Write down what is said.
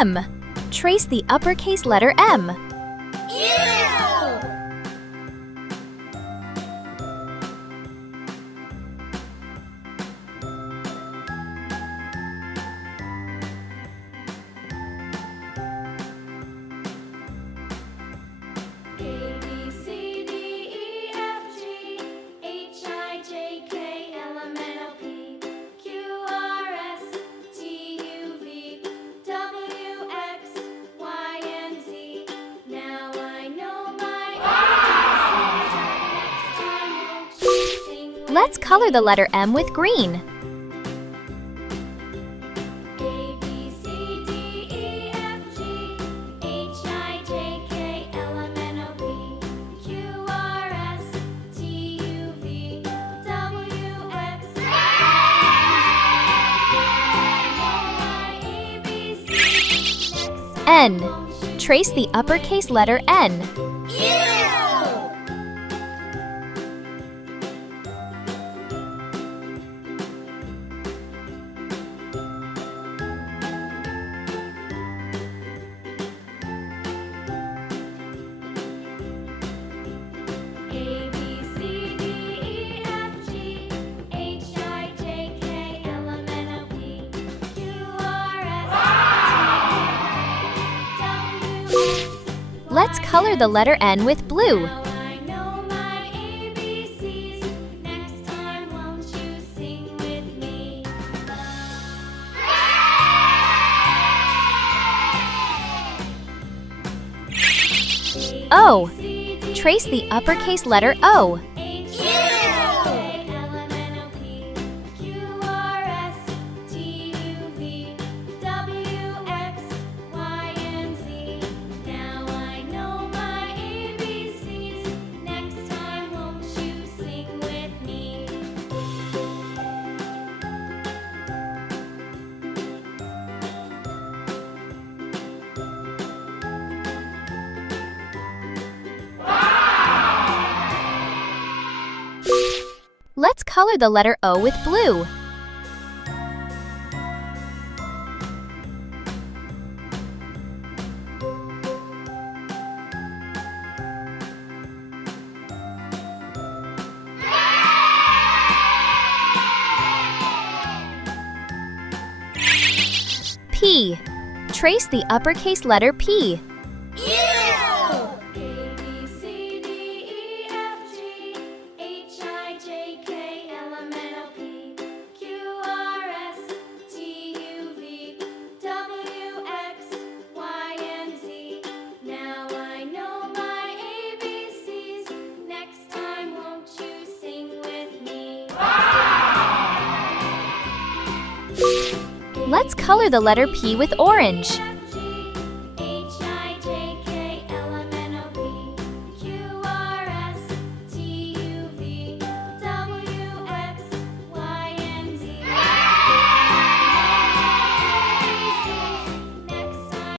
M. Trace the uppercase letter M. Let's color the letter M with green. N. Trace the uppercase letter N. Let's color the letter N with blue. O. Trace the uppercase letter O. Let's color the letter O with blue. P. Trace the uppercase letter P. Let's color the letter P with orange.